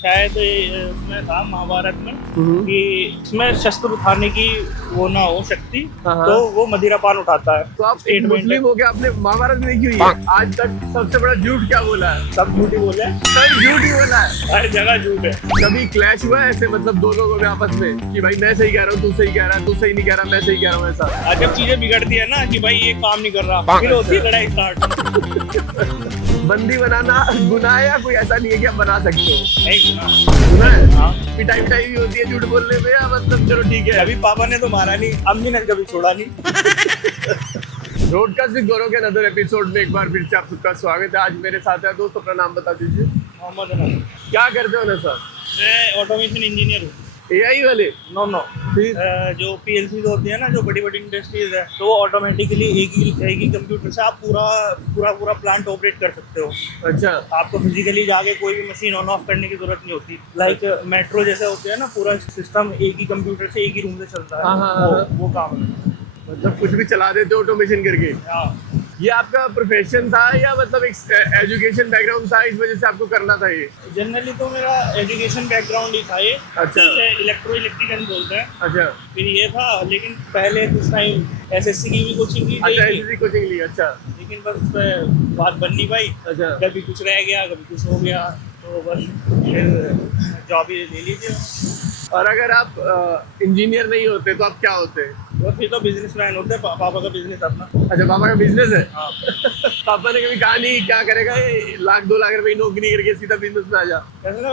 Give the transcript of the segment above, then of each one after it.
शायद उसमें था महाभारत में कि इसमें शस्त्र उठाने की वो ना हो शक्ति, हाँ। तो वो मदिरा पान उठाता है। तो आप एक स्टेटमेंट है। मुस्लिम हो के आपने महाभारत में देखी हुई है? आज तक सबसे बड़ा झूठ क्या बोला है? सब झूठी बोले, सब झूठ ही बोला है। हर जगह झूठ है। कभी क्लैश हुआ है ऐसे, मतलब दो लोगों में आपस में कि भाई मैं सही कह रहा हूँ, तू सही कह रहा है, तू सही नहीं कह रहा, मैं सही कह रहा हूँ, ऐसा? आज जब चीजें बिगड़ती है ना कि भाई ये काम नहीं कर रहा, फिर होती है लड़ाई स्टार्ट। बंदी बनाना गुनाह है या कोई ऐसा नहीं है कि आप बना सकते हो? नहीं गुनाह। गुनाह है? हाँ। पिटाई पिटाई भी होती है झूठ बोलने में, या मतलब चलो ठीक है? कभी पापा ने तो मारा नहीं, अम्मी ने कभी छोड़ा नहीं। ब्रॉडकास्ट विद गौरव के अनदर एपिसोड में एक बार फिर से आप सबका स्वागत है। आज मेरे साथ है दोस्त, अपना नाम बता दीजिए। मोहम्मद अनस। क्या करते हो ना सर? मैं ऑटोमेशन इंजीनियर हूँ। एआई वाले? नो फिर? जो पीएलसी होती है ना, जो बड़ी बड़ी इंडस्ट्रीज है, तो वो ऑटोमेटिकली एक ही कंप्यूटर से आप पूरा प्लांट ऑपरेट कर सकते हो। अच्छा। आपको फिजिकली जाके कोई भी मशीन ऑन ऑफ करने की जरूरत नहीं होती। लाइक मेट्रो जैसे होते हैं ना, पूरा सिस्टम एक ही कंप्यूटर से एक ही रूम से चलता है। हाँ। वो काम है। मतलब कुछ भी चला देते हो ऑटोमेशन करके? हाँ। ये आपका प्रोफेशन था या मतलब एक एजुकेशन बैकग्राउंड था, इस वजह से आपको करना था ये? जनरली तो मेरा एजुकेशन बैकग्राउंड ही था ये। अच्छा। इलेक्ट्रिकल बोलते हैं। अच्छा। फिर ये था, लेकिन पहले कुछ टाइम एसएससी की भी कोचिंग की अच्छा, थी, एसएससी कोचिंग ली? अच्छा। लेकिन बस उस पे बात बन नहीं पाई। अच्छा। कभी कुछ रह गया, कभी कुछ हो गया, तो बस फिर जॉब ही ले लीजिए। और अगर आप इंजीनियर नहीं होते तो आप क्या होते? तो फिर तो बिजनेसमैन होते। पापा का बिजनेस अपना। अच्छा, पापा का बिजनेस है? हाँ। पापा ने कभी कहा नहीं क्या करेगा ये, लाख 2 लाख रुपए की नौकरी करके सीधा बिजनेस में आ जा? वैसे ना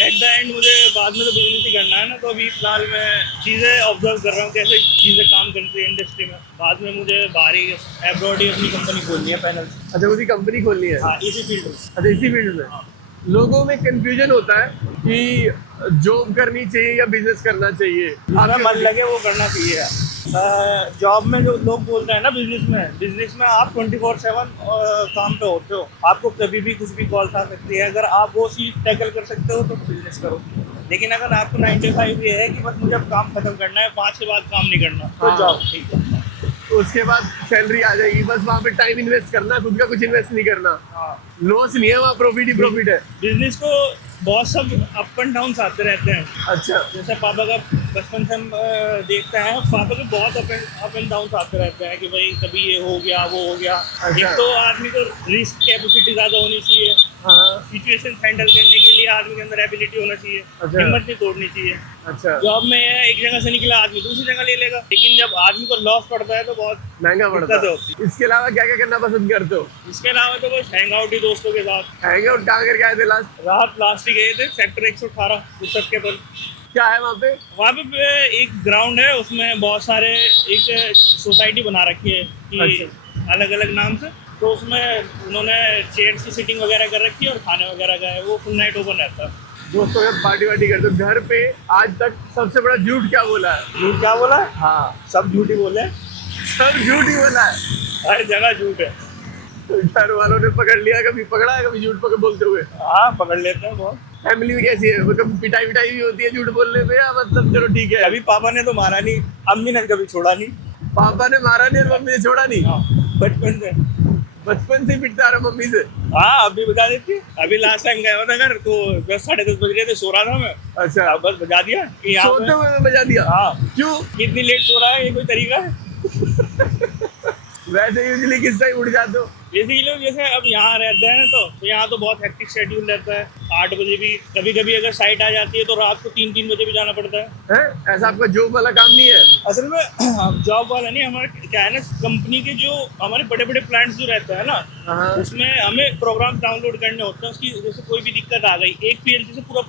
एट द एंड मुझे बाद में तो बिजनेस ही करना है ना, तो अभी फिलहाल मैं चीज़ें ऑब्जर्व कर रहा हूँ कैसे चीज़ें काम करती है इंडस्ट्री में। बाद में मुझे बाहर ही एब्रॉड ही अपनी कंपनी खोलनी है पैनल। अच्छा, उसी कंपनी खोलनी है? हाँ, इसी फील्ड में। अच्छा, इसी फील्ड में। हाँ। लोगों में कंफ्यूजन होता है कि जॉब करनी चाहिए या बिजनेस करना चाहिए। हमें मन लगे वो करना चाहिए। जॉब में जो लोग बोलते हैं ना, बिजनेस में आप 24/7 काम पे होते हो। आपको कभी भी कुछ भी कॉल आ सकती है। अगर आप वो चीज़ टैकल कर सकते हो तो बिजनेस करो। लेकिन अगर आपको 9 to 5 ये है कि बस मुझे अब काम खत्म करना है, 5 के बाद काम नहीं करना, तो हाँ। जॉब ठीक है। तो उसके बाद सैलरी आ जाएगी, बस वहाँ पे टाइम इन्वेस्ट करना, खुद का कुछ इन्वेस्ट नहीं करना। हाँ। लॉस नहीं है वहाँ, प्रॉफिट ही प्रॉफिट है। बिजनेस को बहुत सब अप एंड डाउन आते रहते हैं। अच्छा। जैसे पापा का बचपन से हम देखते हैं, पापा के बहुत अप एंड डाउन आते रहते हैं कि भाई कभी ये हो गया, वो हो गया। अच्छा। एक तो आदमी को रिस्क कैपेसिटी ज़्यादा होनी चाहिए। हाँ। सिचुएशन हैंडल करने के लिए आदमी के अंदर एबिलिटी होना चाहिए। अच्छा। हिम्मत नहीं तोड़नी चाहिए। अच्छा। जॉब में एक जगह से निकला आदमी दूसरी जगह ले लेगा, लेकिन जब आदमी को लॉस पड़ता है तो बहुत महंगा पड़ता दिक्कत है। होती इसके अलावा क्या क्या करना पसंद करते हो? इसके अलावा तो बस हैंग आउट ही दोस्तों के साथ। हैंग आउट कहाँ करके आए थे लास्ट? रात प्लास्टिक गए थे सेक्टर 118 उत्सव के पल। क्या है वहाँ पे? वहाँ पे एक ग्राउंड है, उसमें बहुत सारे एक सोसाइटी बना रखी है कि अच्छा। अलग अलग नाम से। तो उसमें उन्होंने चेयर्स की सिटिंग वगैरह कर रखी है और खाने वगैरह का है, वो फुल नाइट ओपन रहता है। दोस्तों के पार्टी वार्टी करते हो? घर पे आज तक सबसे बड़ा झूठ क्या बोला है? झूठ क्या बोला? हाँ। सब झूठ ही बोले। सब झूठ ही बोला है। हर जगह झूठ है। घर वालों ने पकड़ लिया, कभी पकड़ा है कभी झूठ पकड़ बोलते हुए? हाँ, पकड़ लेते हैं बहुत। फैमिली में कैसी है, मतलब पिटाई विटाई भी होती है झूठ बोलने पे, या मतलब चलो ठीक है? कभी पापा ने तो मारा नहीं, अम्मी ने कभी छोड़ा नहीं। पापा ने मारा नहीं और मम्मी ने छोड़ा नहीं? बचपन से। बचपन से पिटता रहा मम्मी से? हाँ, अभी बजा देती। अभी लास्ट टाइम गया था घर, तो 10 साढ़े 10 बज रहे थे, सो रहा था मैं। अच्छा। बस बजा दिया कि यहाँ सोते हुए में बजा दिया? हाँ। क्यों? इतनी लेट सो रहा है, ये कोई तरीका है? वैसे यूजुअली किस टाइम उठ जाते हो? बेसिकली जैसे अब यहाँ रहते हैं तो यहाँ तो बहुत हेक्टिक शेड्यूल रहता है। 8 बजे भी कभी कभी अगर साइट आ जाती है तो रात को 3-3 बजे भी जाना पड़ता है। हैं? ऐसा आपका जॉब वाला काम नहीं है? असल में जॉब वाला नहीं, हमारे क्या है ना, कंपनी के जो हमारे बड़े बड़े प्लांट्स जो रहते हैं ना, हाँ। उसमें हमें प्रोग्राम डाउनलोड करने होते हैं। उसकी जैसे कोई भी दिक्कत आ गई, एक पीएलसी से पूरा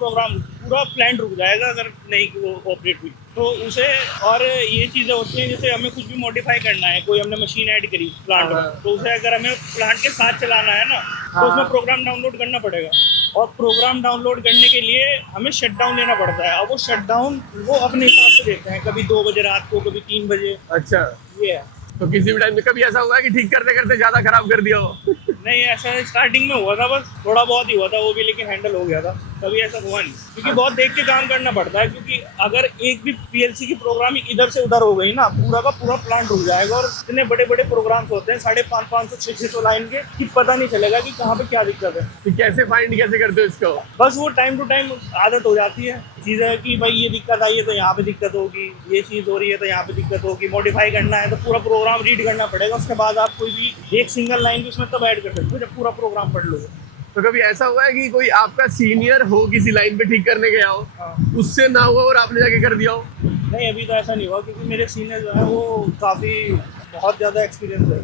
प्लांट रुक जाएगा अगर नहीं वो ऑपरेट हुई तो उसे। और ये चीज़ें होती हैं जैसे हमें कुछ भी मॉडिफाई करना है, कोई हमने मशीन ऐड करी प्लांट में, हाँ। तो उसे अगर हमें प्लांट के साथ चलाना है ना, तो हाँ। उसमें प्रोग्राम डाउनलोड करना पड़ेगा। और प्रोग्राम डाउनलोड करने के लिए हमें शट डाउन लेना पड़ता है। अब वो शट डाउन वो अपने हिसाब से देते हैं, कभी 2 बजे रात को, कभी 3 बजे। अच्छा। ये है। तो किसी भी टाइम में कभी ऐसा हुआ है कि ठीक करते करते ज्यादा खराब कर दिया हो? नहीं, ऐसा स्टार्टिंग में हुआ था, बस थोड़ा बहुत ही हुआ था वो भी, लेकिन हैंडल हो गया था। कभी ऐसा हुआ नहीं, क्योंकि बहुत देख के काम करना पड़ता है, क्योंकि अगर एक भी पीएलसी की प्रोग्रामिंग इधर से उधर हो गई ना, पूरा का पूरा प्लांट रुक जाएगा। और इतने बड़े बड़े प्रोग्राम्स होते हैं 550-600 लाइन के, कि पता नहीं चलेगा कि कहाँ पे क्या दिक्कत है। तो कैसे फाइंड कैसे करते हो इसको? बस वो टाइम टू टाइम आदत हो जाती है, चीज़ है कि भाई ये दिक्कत आई है तो यहाँ पे दिक्कत होगी, ये चीज़ हो रही है तो यहाँ पे दिक्कत होगी, मॉडिफाई करना है तो पूरा प्रोग्राम रीड करना पड़ेगा। उसके बाद आप कोई भी एक सिंगल लाइन भी उसमें तब ऐड कर सकते हो जब पूरा प्रोग्राम पढ़ लोगे। तो कभी ऐसा हुआ है कि कोई आपका सीनियर हो किसी लाइन पे ठीक करने गया हो, हाँ। उससे ना हुआ और आपने जाके कर दिया हो? नहीं, अभी तो ऐसा नहीं हुआ, क्योंकि मेरे सीनियर जो है वो काफ़ी बहुत ज़्यादा एक्सपीरियंस है।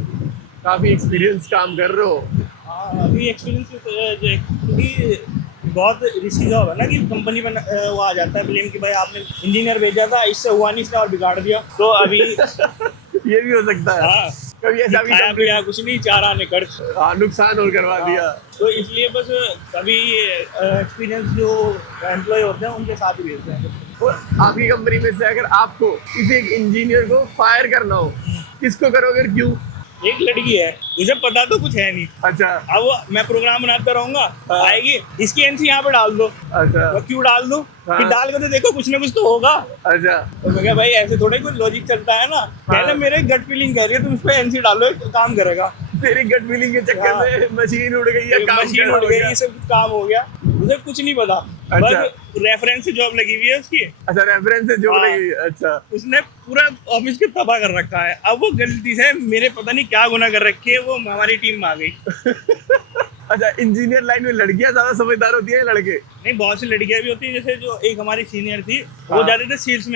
काफी एक्सपीरियंस काम कर रहे हो। हाँ, अभी एक्सपीरियंस क्योंकि बहुत रिस्की जॉब है ना, कि कंपनी में वो आ जाता है ब्लेम कि भाई आपने इंजीनियर भेजा था, इससे हुआ नहीं, इसने और बिगाड़ दिया। तो अभी ये भी हो सकता है। हाँ, कभी ऐसा भी खाया पिया कुछ नहीं, 4 आने खर्च। नुकसान और करवा दिया। तो इसलिए बस कभी एक्सपीरियंस जो एम्प्लॉय होते हैं उनके साथ ही भेजते हैं। और आपकी कंपनी में से अगर आपको किसी एक इंजीनियर को फायर करना हो, किसको करोगे और क्यों? एक लड़की है, मुझे पता तो कुछ है नहीं। अच्छा। अब वो मैं प्रोग्राम बनाता रहूंगा, आएगी इसकी एनसी यहाँ पे डाल दो। अच्छा। मैं क्यों डाल दूं? हाँ। फिर डाल के तो देखो कुछ ना कुछ तो होगा। अच्छा। तो मैं कहा भाई ऐसे थोड़ा ही कुछ लॉजिक चलता है ना। पहले मेरे गट फीलिंग कह रही है तुम इस पे एनसी डालो, काम करेगा। तेरी गट फीलिंग के चक्कर हाँ। में मशीन उड़ गई या काम मशीन उड़ गई, सब कुछ काम हो गया, मुझे कुछ नहीं पता। अच्छा। बस रेफरेंस से जॉब लगी हुई है उसकी। अच्छा, रेफरेंस से जो हाँ। लगी। अच्छा। उसने पूरा ऑफिस के तबाह कर रखा है। अब वो गलती से मेरे पता नहीं क्या गुनाह कर रखी है, वो हमारी टीम में आ गई। अच्छा, इंजीनियर लाइन में लड़कियां ज्यादा समझदार होती है या लड़के? नहीं, बहुत सी लड़कियां भी होती है। जैसे जो एक हमारी सीनियर थी, हाँ। वो जाते थे सेल्स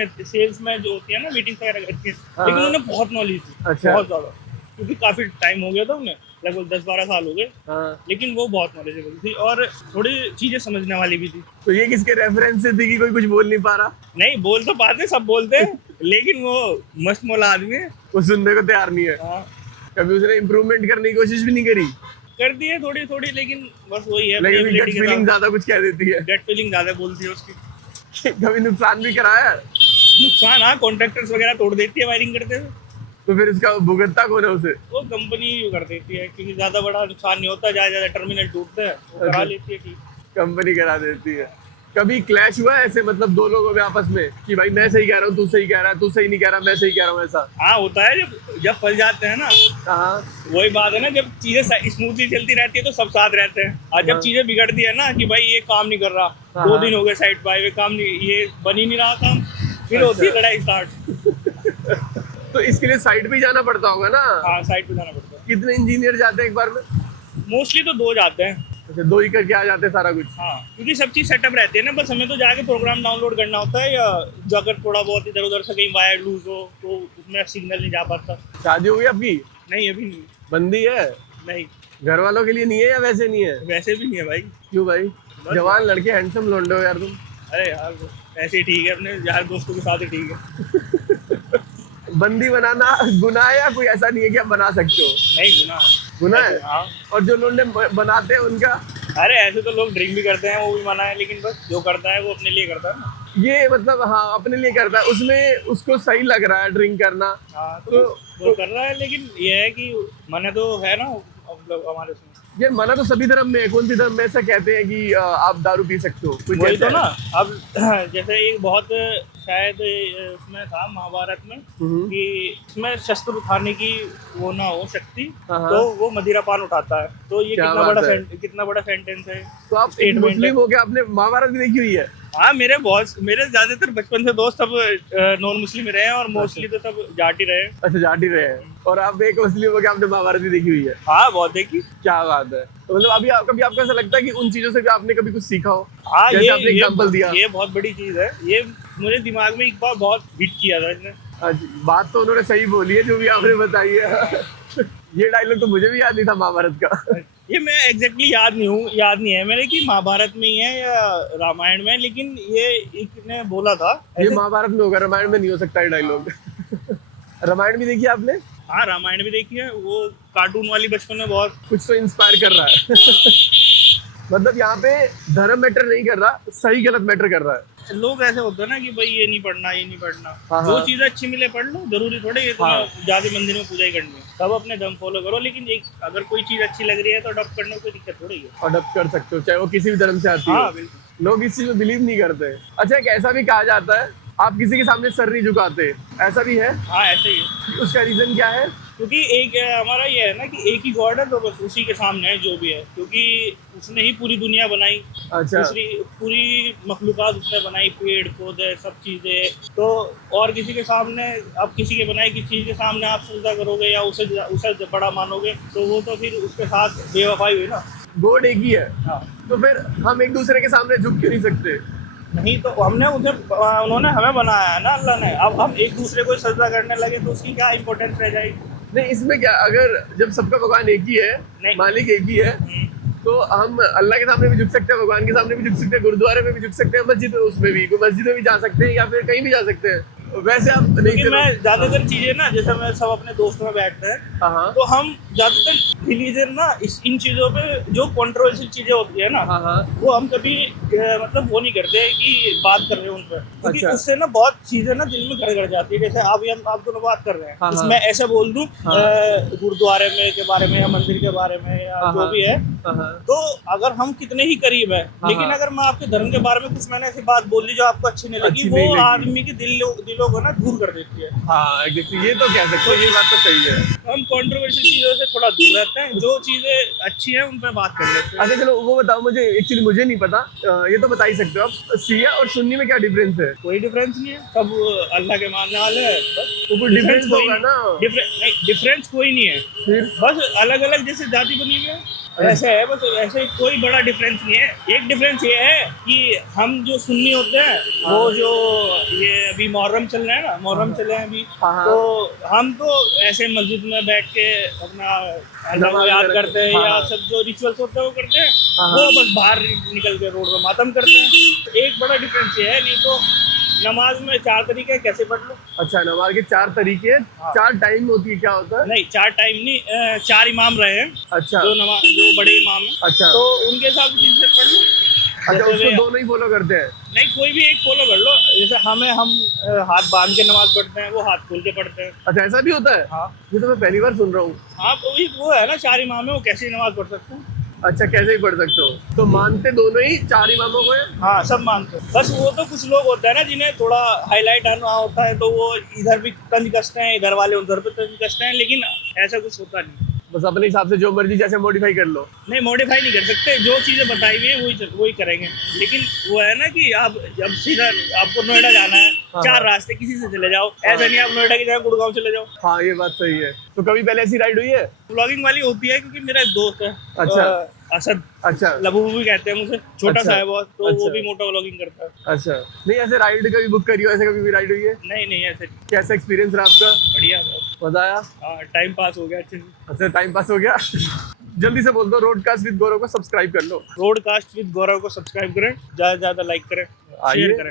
में जो होती है ना, मीटिंग वगैरह करती है, हाँ। लेकिन उन्हें बहुत नॉलेज थी। अच्छा। बहुत ज्यादा, क्योंकि काफी टाइम हो गया था उन्हें, लगभग 10-12 साल हो गए। हाँ। लेकिन वो बहुत नॉलेजेबल थी और थोड़ी चीजें समझने वाली भी थी। तो ये किसके रेफरेंस से थी कि कोई कुछ बोल नहीं पा रहा? नहीं, बोल तो पाते, सब बोलते हैं, लेकिन वो मस्त मौला आदमी है। वो सुनने को तैयार नहीं है। हाँ, कभी उसने इम्प्रूवमेंट करने की कोशिश भी नहीं करी? कर दी है थोड़ी थोड़ी, लेकिन बस वही है, लेकिन अपनी गट ability के फीलिंग साथ। ज्यादा कुछ कह देती है। गट फीलिंग ज्यादा बोलती है उसकी। कभी नुकसान भी कराया है? नुकसान, हाँ, कॉन्ट्रैक्टर्स वगैरह तोड़ देती है वायरिंग करते हुए। तो फिर इसका भुगतता कौन है उसे? वो कंपनी कर देती है, क्योंकि ज्यादा बड़ा नुकसान नहीं होता, ज्यादा टर्मिनल टूटते हैं, वो करा अच्छा। लेती है ठीक। कंपनी करा देती है। कभी क्लैश हुआ है ऐसे, मतलब दो लोगों में आपस में कि भाई मैं सही कह रहा हूँ, तू सही कह रहा है, तू सही नहीं कह रहा, मैं सही कह रहा हूँ, ऐसा? हाँ, होता है, जब फंस जाते हैं ना। हाँ। वही बात है ना, जब चीजें स्मूथली चलती रहती है तो सब साथ रहते हैं, और जब हाँ। चीजें बिगड़ती है ना, कि भाई ये काम नहीं कर रहा, हाँ। 2 दिन हो गए साइड बाय, ये काम नहीं, ये बन ही नहीं रहा काम, फिर होती है लड़ाई स्टार्ट। तो इसके लिए साइट पे जाना पड़ता होगा ना? हाँ, साइड पे जाना पड़ता है। कितने इंजीनियर जाते हैं एक बार में? मोस्टली तो 2 जाते हैं। अच्छा, 2 ही करके आ जाते हैं सारा कुछ? हाँ, क्योंकि सब चीज़ सेटअप रहती है ना, बस हमें तो जाके प्रोग्राम डाउनलोड करना होता है, या जो अगर थोड़ा बहुत इधर उधर से कहीं वायर लूज हो तो उसमें सिग्नल नहीं जा पाता। शादी हो गई आपकी? नहीं, अभी नहीं। बंदी है? नहीं, घर वालों के लिए नहीं है या वैसे नहीं है? वैसे भी नहीं है भाई। क्यों भाई? बस। जवान लड़के, हैंडसम लौंडे हो यार तुम। अरे यार, ऐसे ही ठीक है, अपने यार दोस्तों के साथ ही ठीक है। बंदी बनाना गुनाह है या कोई ऐसा नहीं है कि आप बना सकते हो? नहीं, गुनाह है। गुनाह है? हाँ। और जो लोंडे बनाते हैं उनका? अरे ऐसे तो लोग ड्रिंक भी करते हैं, वो भी मना है, लेकिन बस जो करता है वो अपने लिए करता है ना। ये मतलब हाँ, अपने लिए करता है, उसमें उसको सही लग रहा है ड्रिंक करना। हाँ, तो वो कर रहा है, लेकिन ये है कि मना तो है ना, मतलब हमारे उसमें। ये मना तो सभी धर्म में है। कौन सी धर्म में ऐसा कहते हैं कि आप दारू पी सकते हो? कोई वही कहता तो है? ना। अब जैसे एक बहुत शायद उसमें था महाभारत में, कि इसमें शस्त्र उठाने की वो ना हो शक्ति, हाँ। तो वो मदिरा पान उठाता है। तो ये क्या कितना बात है? कितना बड़ा सेंटेंस है। तो आप एक Statement है। मुस्लिम हो के आपने महाभारत भी देखी हुई है? हाँ, मेरे ज्यादातर बचपन से दोस्त सब नॉन मुस्लिम ही रहे हैं, और मोस्टली तो सब जाट ही रहे हैं। अच्छा, जाट ही रहे हैं। और आप एक मुस्लिम हो के आपने महाभारत भी देखी हुई है? हाँ, बहुत देखी। क्या बात है। तो मतलब अभी कभी आपको ऐसा लगता है कि उन चीजों से भी आपने कभी कुछ सीखा हो? हाँ, जैसे आपने एग्जांपल दिया। ये बहुत बड़ी चीज है। ये मुझे दिमाग में एक बार बहुत हिट किया था इसने। बात तो उन्होंने सही बोली है जो भी आपने बताई है। ये डायलॉग तो मुझे भी याद नहीं था महाभारत का। ये मैं एग्जैक्टली याद नहीं है मेरे कि महाभारत में ही है या रामायण में, लेकिन ये एक ने बोला था ये ऐसे। महाभारत में होगा, रामायण में नहीं हो सकता ये डायलॉग। रामायण भी देखी आपने? हाँ, रामायण भी देखी है, वो कार्टून वाली बचपन में बहुत। कुछ तो इंस्पायर कर रहा है। मतलब यहाँ पे धर्म मैटर नहीं कर रहा, सही गलत मैटर कर रहा है। लोग ऐसे होते हैं ना कि भाई ये नहीं पढ़ना, ये नहीं पढ़ना। हाँ, जो हाँ। चीजें अच्छी मिले पढ़ लो, जरूरी थोड़े ये हाँ। तुम्हें जाके मंदिर में पूजा ही करनी है। सब अपने धर्म फॉलो करो, लेकिन अगर कोई चीज अच्छी लग रही है तो अडॉप्ट करने में कोई दिक्कत थोड़ी है। अडॉप्ट कर सकते हो चाहे वो किसी भी धर्म से आती हाँ, हो। बिल्कुल। लोग इस चीज में बिलीव नहीं करते। अच्छा, एक ऐसा भी कहा जाता है आप किसी के सामने सर नहीं झुकाते, ऐसा भी है? हाँ ऐसे ही है। उसका रीजन क्या है? क्योंकि एक हमारा ये है ना कि एक ही गॉड है, तो बस उसी के सामने है जो भी है, क्योंकि उसने ही पूरी दुनिया बनाई। अच्छा। दूसरी पूरी मखलूकात उसने बनाई, पेड़ पौधे सब चीज़ें। तो और किसी के सामने, अब किसी के बनाई की चीज़ के सामने आप सजदा करोगे या उसे बड़ा मानोगे, तो वो तो फिर उसके साथ बेवफाई हुई ना। गॉड एक ही है, हाँ। तो फिर हम एक दूसरे के सामने झुक क्यों नहीं सकते? नहीं तो हमने उन्होंने हमें बनाया है ना अल्लाह ने। अब हम एक दूसरे को सजदा करने लगे तो उसकी क्या इंपॉर्टेंस रह जाएगी? नहीं, इसमें क्या, अगर जब सबका भगवान एक ही है, नहीं। मालिक एक ही है, तो हम अल्लाह के सामने भी झुक सकते हैं, भगवान के सामने भी झुक सकते हैं, गुरुद्वारे में भी झुक सकते हैं, मस्जिद उसमें भी, मस्जिद में भी जा सकते हैं, या फिर कहीं भी जा सकते हैं। वैसे आप नहीं क्योंकि मैं ज्यादातर चीजें ना, जैसे मैं सब अपने दोस्तों में बैठते हैं, हाँ तो हम ज्यादातर रिलीजन ना इन चीजों पे जो कंट्रोवर्शियल चीजें होती है ना, हाँ वो हम कभी मतलब वो नहीं करते कि बात कर रहे हैं उन पर, क्योंकि अच्छा। उससे ना बहुत चीजें ना दिल में गड़ जाती है। जैसे अभी हम आप दोनों बात कर रहे हैं, हाँ, उसमें ऐसे बोल दूं हाँ। गुरुद्वारे में के बारे में या मंदिर के बारे में या हाँ, जो भी है, हाँ, तो अगर हम कितने ही करीब है, लेकिन हाँ। अगर मैं आपके धर्म के बारे में कुछ मैंने ऐसी बात बोल दी जो आपको अच्छी नहीं अच्छी लगी, नहीं वो लगी। आदमी के दिलों को ना दूर कर देती है। हाँ एग्जैक्टली, ये तो कह सकते हैं, ये बात तो सही है। हम कंट्रोवर्शियल चीजों से थोड़ा दूर रहते हैं, जो चीजें अच्छी हैं उन पे बात कर लेते हैं। अच्छा चलो वो बताओ मुझे, एक्चुअली मुझे नहीं पता, ये तो बता ही सकते हो आप, शिया और सुन्नी में क्या डिफरेंस है? कोई डिफरेंस नहीं है, सब अल्लाह के मानने वाले हैं, बस। वो कोई डिफरेंस होगा ना? डिफरेंस कोई नहीं है, फिर बस अलग अलग जैसे जाति बनी हुई है ऐसे है, बस ऐसे कोई बड़ा डिफरेंस नहीं है। एक डिफरेंस ये है कि हम जो सुन्नी होते हैं, वो जो ये अभी मुहर्रम चल रहा है ना, मुहर्रम चल रहे हैं अभी, हाँ। तो हम तो ऐसे मस्जिद में बैठ के अपना अल्लाह को याद करते हैं, या हाँ। सब जो रिचुअल्स होते हैं वो करते हैं, हाँ। वो बस बाहर निकल के रोड पे मातम करते हैं। एक बड़ा डिफरेंस ये है, नहीं तो नमाज में 4 तरीके कैसे पढ़ लो। अच्छा, नमाज के 4 तरीके हैं, हाँ। 4 टाइम होती है, क्या होता है? नहीं 4 टाइम नहीं, 4 इमाम रहे हैं, अच्छा जो बड़े इमाम हैं, अच्छा तो उनके हिसाब से पढ़ लो। अच्छा, जैसे उसको वे- दोनों ही फॉलो करते हैं? नहीं, कोई भी एक फॉलो कर लो। जैसे हम हाथ बांध के नमाज पढ़ते हैं, वो हाथ खोल के पढ़ते हैं। अच्छा, ऐसा भी होता है? हाँ ये तो मैं पहली बार सुन रहा हूँ। हाँ, तो वो है ना 4 इमाम है, वो कैसे नमाज पढ़ सकते हैं। अच्छा, कैसे ही पढ़ सकते हो? तो मानते दोनों ही 4 इमामों को है? हाँ सब मानते हैं, बस वो तो कुछ लोग होते हैं ना जिन्हें थोड़ा हाईलाइट आना होता है, तो वो इधर भी तंज कसते हैं, इधर वाले उधर पे तंज कसते हैं, लेकिन ऐसा कुछ होता नहीं। बस अपने हिसाब से जो मर्जी जैसे मॉडिफाई कर लो। नहीं, मॉडिफाई नहीं कर सकते, जो चीज़ें बताई हुई है वही करेंगे। लेकिन वो है ना कि आप जब सीधा आपको नोएडा जाना है, हाँ। 4 रास्ते किसी से चले जाओ, ऐसा नहीं आप नोएडा की जगह गुड़गांव चले जाओ। हाँ ये बात सही है। तो कभी पहले ऐसी राइड हुई है? ब्लॉगिंग वाली होती है, क्योंकि मेरा एक दोस्त है, अच्छा। असद, अच्छा लबू भी कहते हैं मुझे, छोटा अच्छा। सा है बहुत, तो वो अच्छा। भी मोटो ब्लॉगिंग करता है। अच्छा, नहीं ऐसे राइड कभी बुक करी हो, ऐसे कभी भी राइड हुई है? नहीं ऐसे नहीं। कैसा एक्सपीरियंस रहा आपका? बढ़िया बहुत। मजा आया? हाँ, टाइम पास हो गया अच्छे से। अच्छा, टाइम पास हो गया। जल्दी से बोल दो, रोडकास्ट विद गौरव को सब्सक्राइब कर लो। रोडकास्ट विद गौरव को सब्सक्राइब करें, ज़्यादा से ज़्यादा लाइक करें, शेयर आइए। करें।